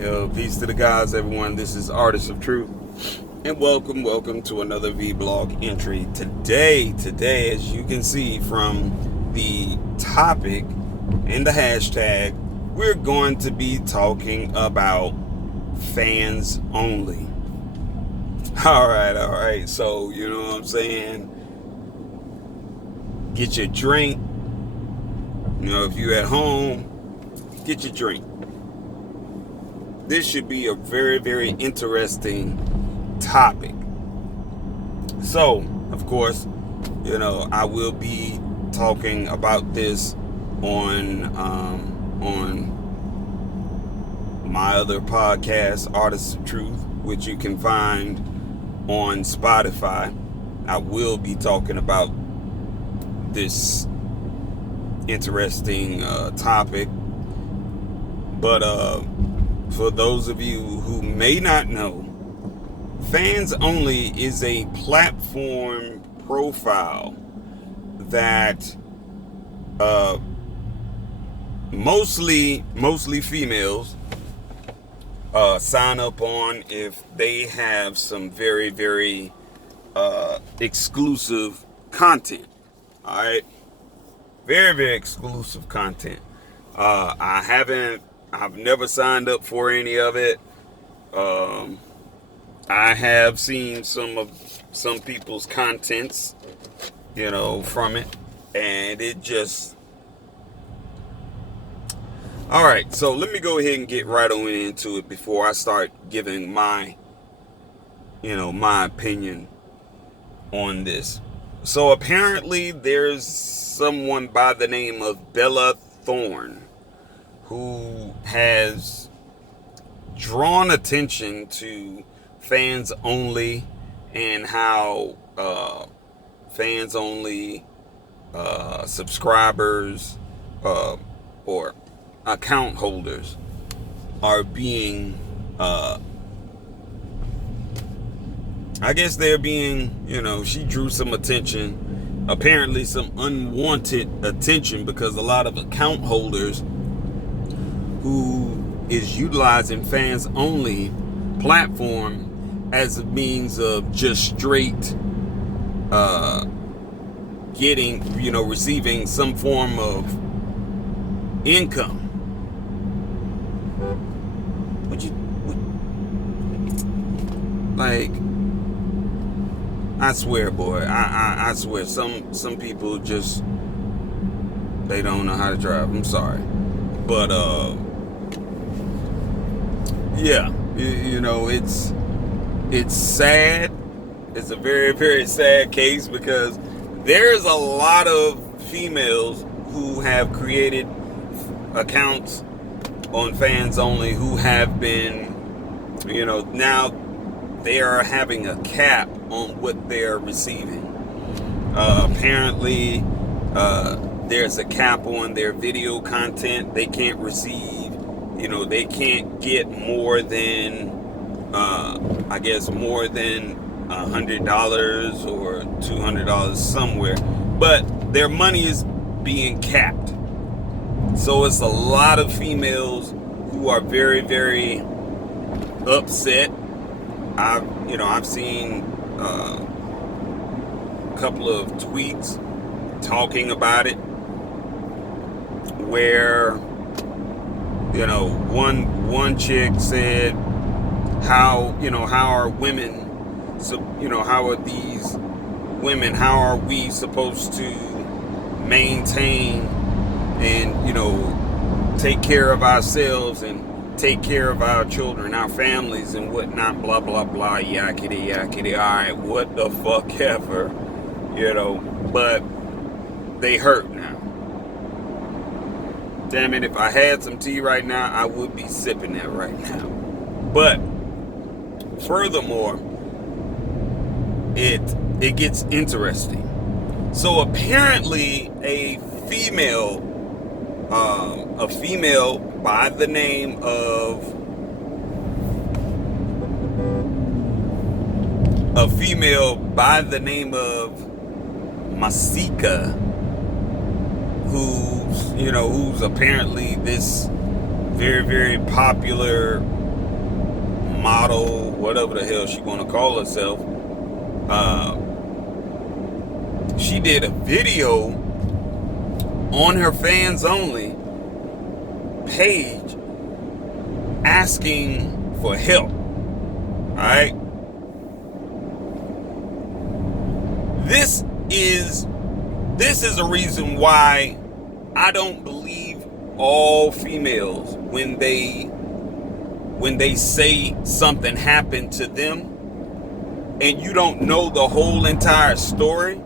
Yo, peace to the guys, everyone. This is Artist of Truth, and welcome to another vlog entry. Today, as you can see from the topic and the hashtag, we're going to be talking about fans only. All right. So, you know what I'm saying? Get your drink. You know, if you're at home, get your drink. This should be a very interesting topic. So, of course, you know, I will be talking about this on my other podcast, Artists of Truth, which you can find on Spotify. I will be talking about this interesting topic, but for those of you who may not know, Fans Only is a platform profile that mostly females sign up on if they have some very exclusive content. All right, very exclusive content. I've never signed up for any of it. I have seen some people's contents, you know, from it, and it just... All right, so let me go ahead and get right on into it before I start giving my opinion on this. So apparently there's someone by the name of Bella Thorne who has drawn attention to Fans Only and how Fans Only subscribers or account holders are being, I guess they're being, you know, she drew some attention, apparently some unwanted attention, because a lot of account holders who is utilizing Fans Only platform as a means of just straight receiving some form of income. I swear, boy, I swear, some people just, they don't know how to drive. I'm sorry, but yeah, you know, it's sad. It's a very sad case, because there's a lot of females who have created accounts on Fans Only who have been, you know, now they are having a cap on what they're receiving. Apparently, there's a cap on their video content. They can't receive, you know, they can't get more than, I guess, more than $100 or $200 somewhere. But their money is being capped. So it's a lot of females who are very upset. I've seen a couple of tweets talking about it, where, you know, one chick said, how are women, so, you know, how are these women, how are we supposed to maintain and, you know, take care of ourselves and take care of our children, our families, and whatnot, blah yakety. All right, what the fuck ever, you know. But they hurt now. Damn it, if I had some tea right now, I would be sipping that right now. But furthermore, it gets interesting. So apparently a female by the name of Masika, who's apparently this very popular model, whatever the hell she want to call herself. She did a video on her fans only page asking for help. Alright? This is a reason why I don't believe all females when they say something happened to them and you don't know the whole entire story.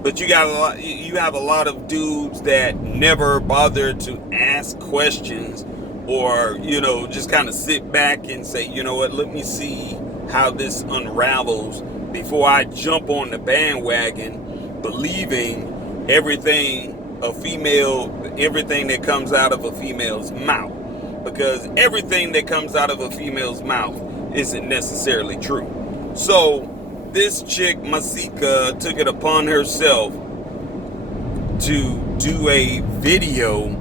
But you have a lot of dudes that never bother to ask questions, or, you know, just kind of sit back and say, you know what, let me see how this unravels before I jump on the bandwagon, believing everything that comes out of a female's mouth. Because everything that comes out of a female's mouth isn't necessarily true. So this chick, Masika, took it upon herself to do a video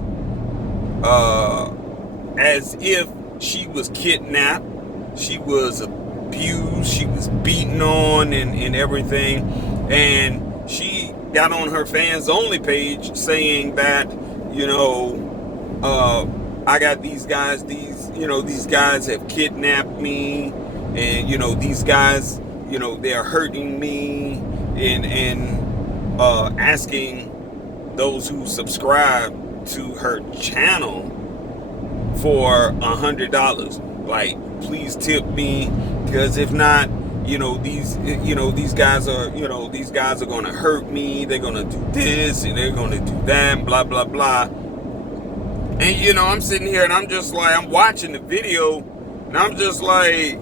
as if she was kidnapped, she was abused, she was beaten on and everything. And she got on her fans only page saying that, you know, I got these guys, these guys have kidnapped me, and, you know, these guys, you know, they're hurting me, and asking those who subscribe to her channel for $100. Like, please tip me, because if not, these guys are going to hurt me. They're going to do this and they're going to do that, blah, blah, blah. And, I'm sitting here and I'm just like, I'm watching the video and I'm just like,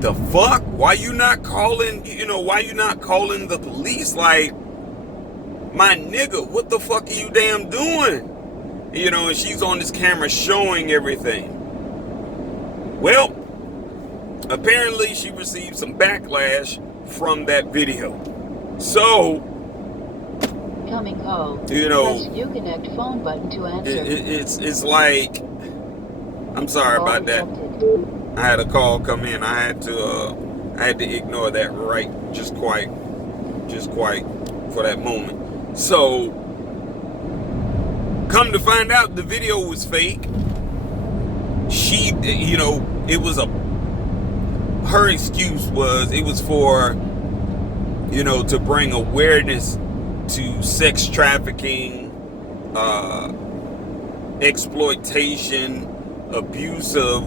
the fuck? Why you not calling the police? Like, my nigga, what the fuck are you damn doing? And she's on this camera showing everything. Well, apparently she received some backlash from that video. So, coming call. Press Uconnect phone button to answer. It's like, I'm sorry about that. I had a call come in. I had to ignore that just quite for that moment. So, come to find out, the video was fake. She, her excuse was it was for, to bring awareness to sex trafficking, exploitation, abusive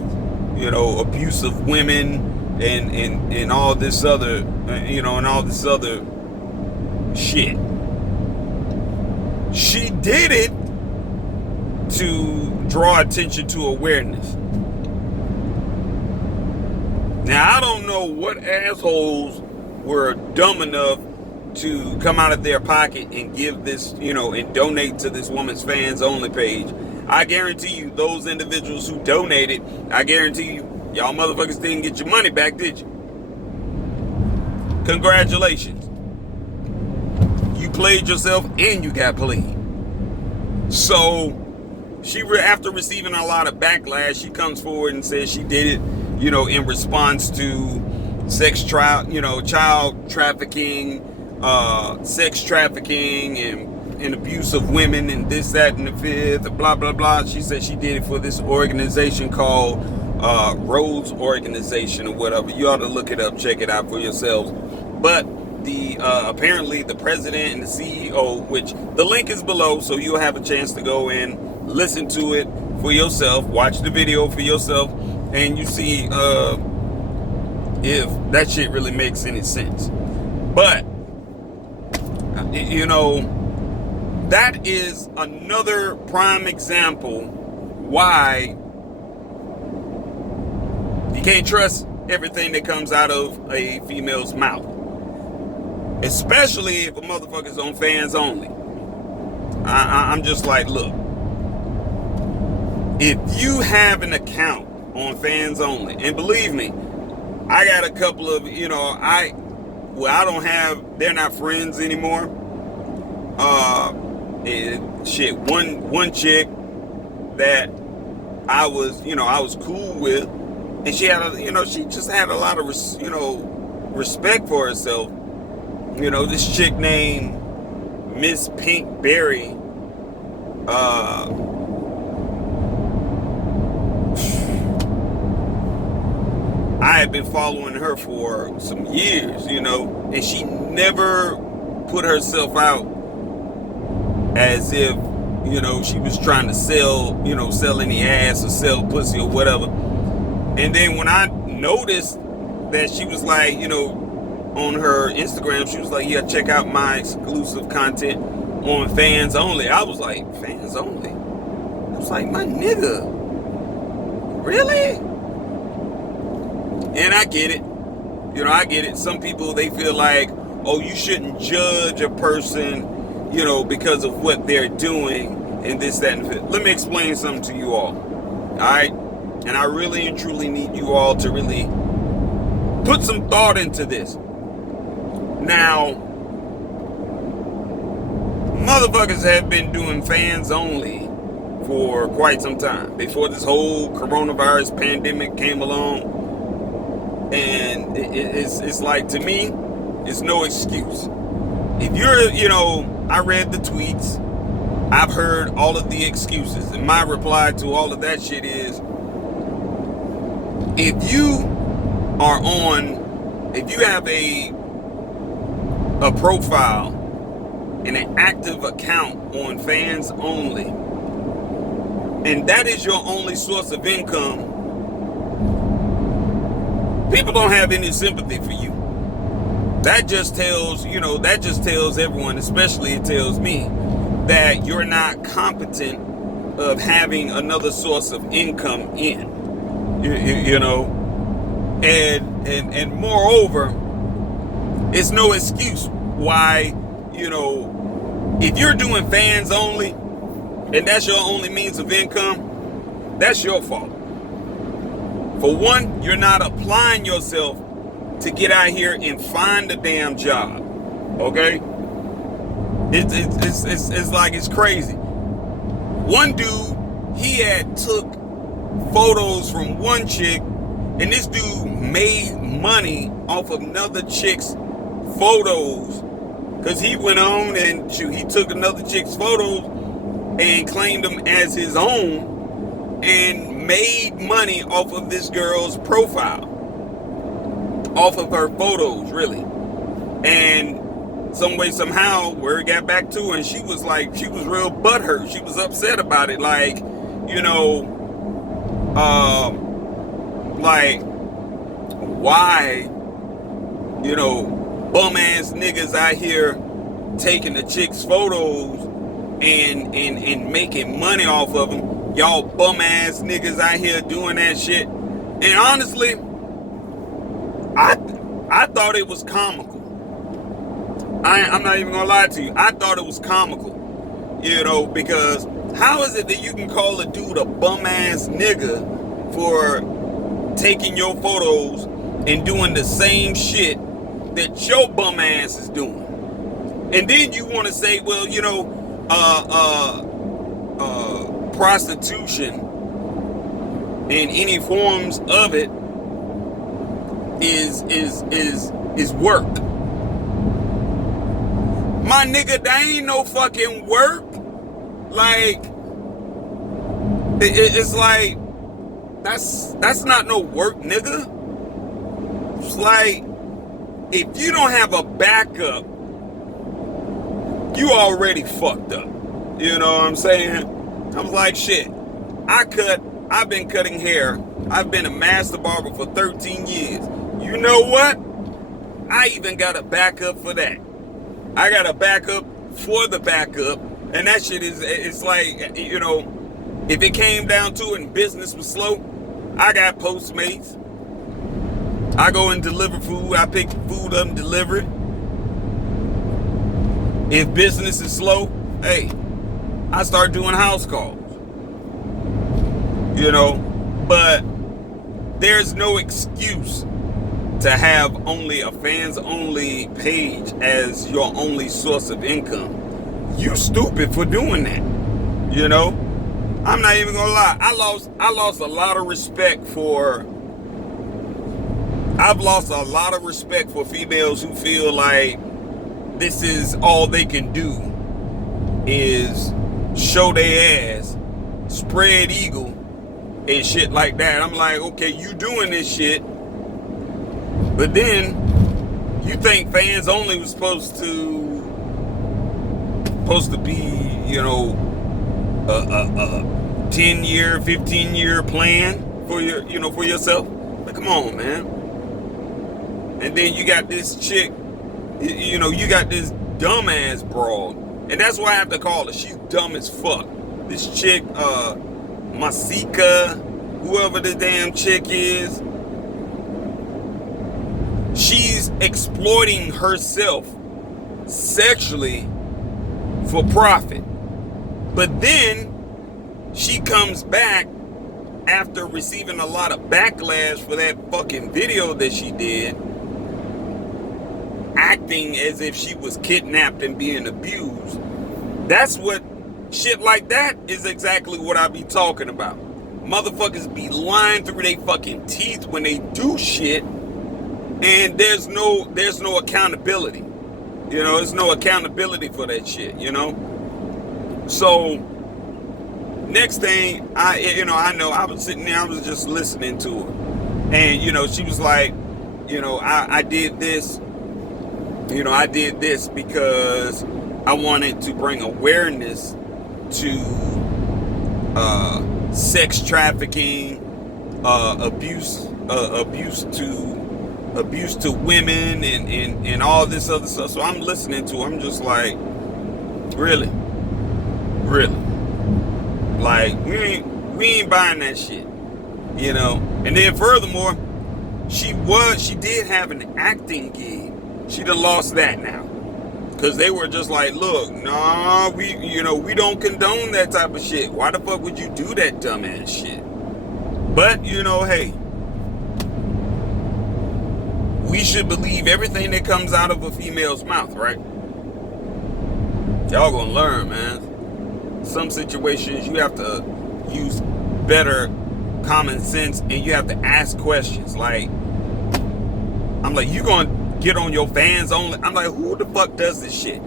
women, and all this other, and all this other shit. She did it to draw attention to awareness. Now, I don't know what assholes were dumb enough to come out of their pocket and give this, and donate to this woman's fans only page. I guarantee you, those individuals who donated, I guarantee you, y'all motherfuckers didn't get your money back, did you? Congratulations. You played yourself and you got played. So, after receiving a lot of backlash, she comes forward and says she did it, in response to child trafficking, sex trafficking, and abuse of women, and this, that, and the fifth, blah, blah, blah. She said she did it for this organization called Rhodes Organization or whatever. You ought to look it up, check it out for yourselves. But apparently the president and the CEO, which the link is below, so you'll have a chance to go in, listen to it for yourself, watch the video for yourself, and you see if that shit really makes any sense. But that is another prime example why you can't trust everything that comes out of a female's mouth, especially if a motherfucker's on fans only. I'm just like, look, if you have an account on fans only, and believe me, I got a couple of, they're not friends anymore. One chick that I was cool with, And she had she just had a lot of respect for herself. This chick named Miss Pink Berry, I had been following her for some years, and she never put herself out as if, she was trying to sell any ass or sell pussy or whatever. And then when I noticed that she was like, on her Instagram, she was like, yeah, check out my exclusive content on Fans Only. I was like, Fans Only? I was like, my nigga, really? And I get it. I get it. Some people, they feel like, oh, you shouldn't judge a person, because of what they're doing and this, that, and the fifth. Let me explain something to you all. All right? And I really and truly need you all to really put some thought into this. Now, motherfuckers have been doing Fans Only for quite some time. Before this whole coronavirus pandemic came along. And it's like, to me, it's no excuse. If you're, I read the tweets. I've heard all of the excuses. And my reply to all of that shit is, if you have a profile and an active account on Fans Only, and that is your only source of income, people don't have any sympathy for you. That just tells everyone, especially it tells me, that you're not competent of having another source of income in. And moreover, it's no excuse why, if you're doing Fans Only and that's your only means of income, that's your fault. For one, you're not applying yourself to get out here and find a damn job. Okay? It's like, it's crazy. One dude, he had took photos from one chick, and this dude made money off of another chick's photos, because he went on and he took another chick's photos and claimed them as his own, and made money off of this girl's profile, off of her photos, really. And some way, somehow, where it got back to her, and she was real butthurt. She was upset about it, like, like, why, bum ass niggas out here taking the chicks' photos and making money off of them. Y'all bum ass niggas out here doing that shit. And honestly, I thought it was comical. I'm not even gonna lie to you. I thought it was comical. Because how is it that you can call a dude a bum ass nigga for taking your photos and doing the same shit that your bum ass is doing? And then you want to say, well, prostitution and any forms of it is work. My nigga, that ain't no fucking work. Like, it's like, that's not no work, nigga. It's like, if you don't have a backup, you already fucked up. You know what I'm saying? I'm like, shit. I've been cutting hair. I've been a master barber for 13 years. You know what? I even got a backup for that. I got a backup for the backup. And that shit it's like, if it came down to it and business was slow, I got Postmates. I go and deliver food. I pick food up and deliver it. If business is slow, hey, I start doing house calls. But there's no excuse to have only a Fans Only page as your only source of income. You stupid for doing that. I'm not even gonna lie. I lost a lot of respect for I've lost a lot of respect for females who feel like this is all they can do is show their ass, spread eagle, and shit like that. I'm like, okay, you doing this shit, but then you think fans only was supposed to be, you know, a 10-year, 15-year plan for your, you know, for yourself. Like, come on, man. And then you got this chick, you know, you got this dumbass broad, and that's why I have to call her. She's dumb as fuck. This chick, Masika, whoever the damn chick is, she's exploiting herself sexually for profit. But then she comes back after receiving a lot of backlash for that fucking video that she did, acting as if she was kidnapped and being abused. That's what shit like that is exactly what I be talking about. Motherfuckers be lying through their fucking teeth when they do shit, and there's no accountability. You know, there's no accountability for that shit, you know? So next thing I was sitting there, I was just listening to her. And, you know, she was like, you know, I did this, you know, I did this because I wanted to bring awareness to sex trafficking, abuse to women, and all this other stuff. So I'm listening to her, I'm just like, really? Like, we ain't buying that shit, you know? And then furthermore, she did have an acting gig. She done lost that now. Because they were just like, look, nah, we don't condone that type of shit. Why the fuck would you do that dumbass shit? But, you know, hey, we should believe everything that comes out of a female's mouth, right? Y'all gonna learn, man. Some situations you have to use better common sense, and you have to ask questions. Like, I'm like, you gonna get on your fans only? I'm like, who the fuck does this shit?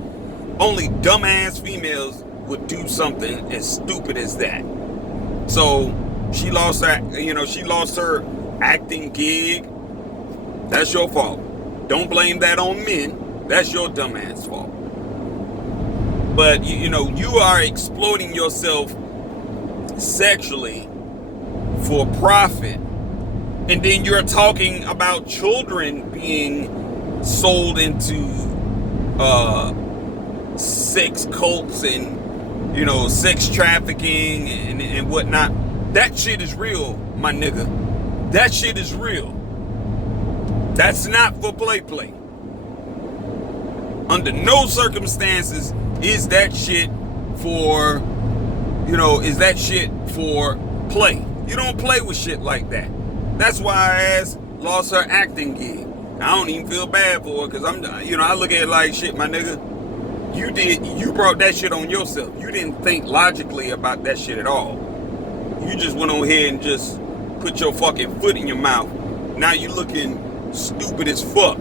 Only dumbass females would do something as stupid as that. So she lost her acting gig. That's your fault. Don't blame that on men. That's your dumbass fault. But you know, you are exploiting yourself sexually for profit, and then you're talking about children being sold into sex cults and, you know, sex trafficking and whatnot. That shit is real, my nigga. That shit is real. That's not for play. Under no circumstances is that shit for, you know, is that shit for play. You don't play with shit like that. That's why her ass lost her acting gig. I don't even feel bad for her, because I look at it like, shit, my nigga, you brought that shit on yourself. You didn't think logically about that shit at all. You just went on here and just put your fucking foot in your mouth. Now you looking stupid as fuck.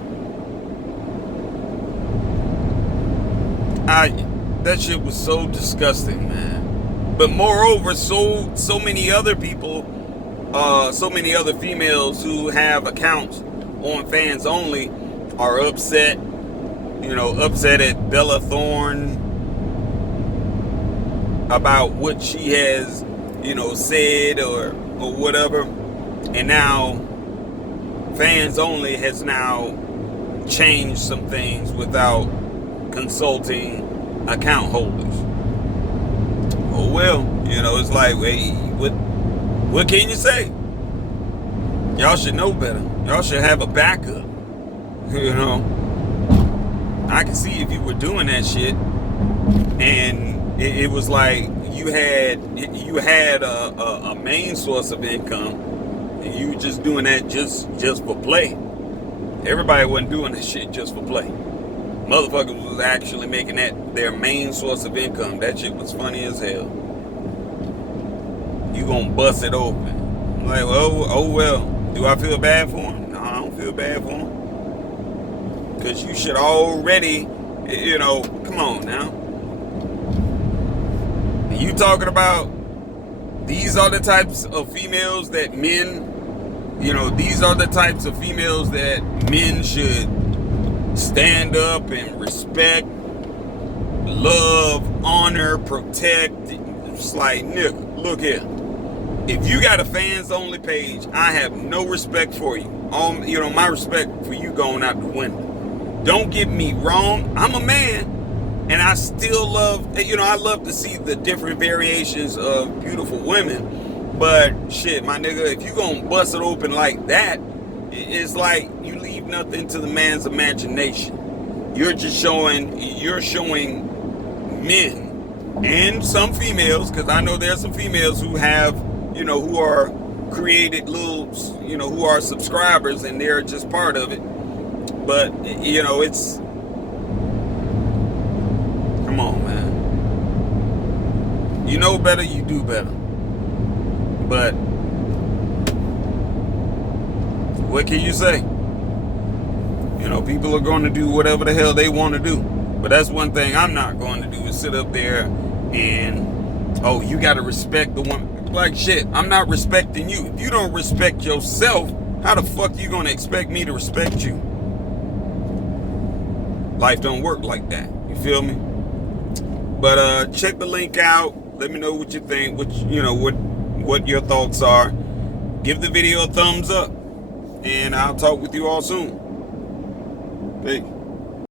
That shit was so disgusting, man. But moreover, so many other people, so many other females who have accounts on Fans Only are upset, you know, upset at Bella Thorne about what she has, you know, said or whatever. And now Fans Only has now changed some things without consulting account holders. Oh well, you know, it's like, hey, what can you say? Y'all should know better. Y'all should have a backup. You know, I can see if you were doing that shit, and it was like you had a main source of income, and you were just doing that just for play. Everybody wasn't doing that shit just for play. Motherfuckers was actually making that their main source of income. That shit was funny as hell. You gonna bust it open. I'm like, oh well. Do I feel bad for him? No, I don't feel feel bad for them. Because you should already, come on now. You talking about these are the types of females that men, these are the types of females that men should stand up and respect, love, honor, protect. It's like, nigga, look here. If you got a fans only page, I have no respect for you. My respect for you going out the window. Don't get me wrong. I'm a man, and I still love, I love to see the different variations of beautiful women. But shit, my nigga, if you gonna bust it open like that, it's like you leave nothing to the man's imagination. You're showing men and some females, because I know there's some females who have, who are created little, who are subscribers and they're just part of it. But, it's, come on, man. You know better, you do better. But, what can you say? People are going to do whatever the hell they want to do. But that's one thing I'm not going to do is sit up there and, you got to respect the woman. Like, shit, I'm not respecting you. If you don't respect yourself, how the fuck you going to expect me to respect you? Life don't work like that. You feel me? But check the link out. Let me know what you think. What your thoughts are. Give the video a thumbs up. And I'll talk with you all soon. Peace.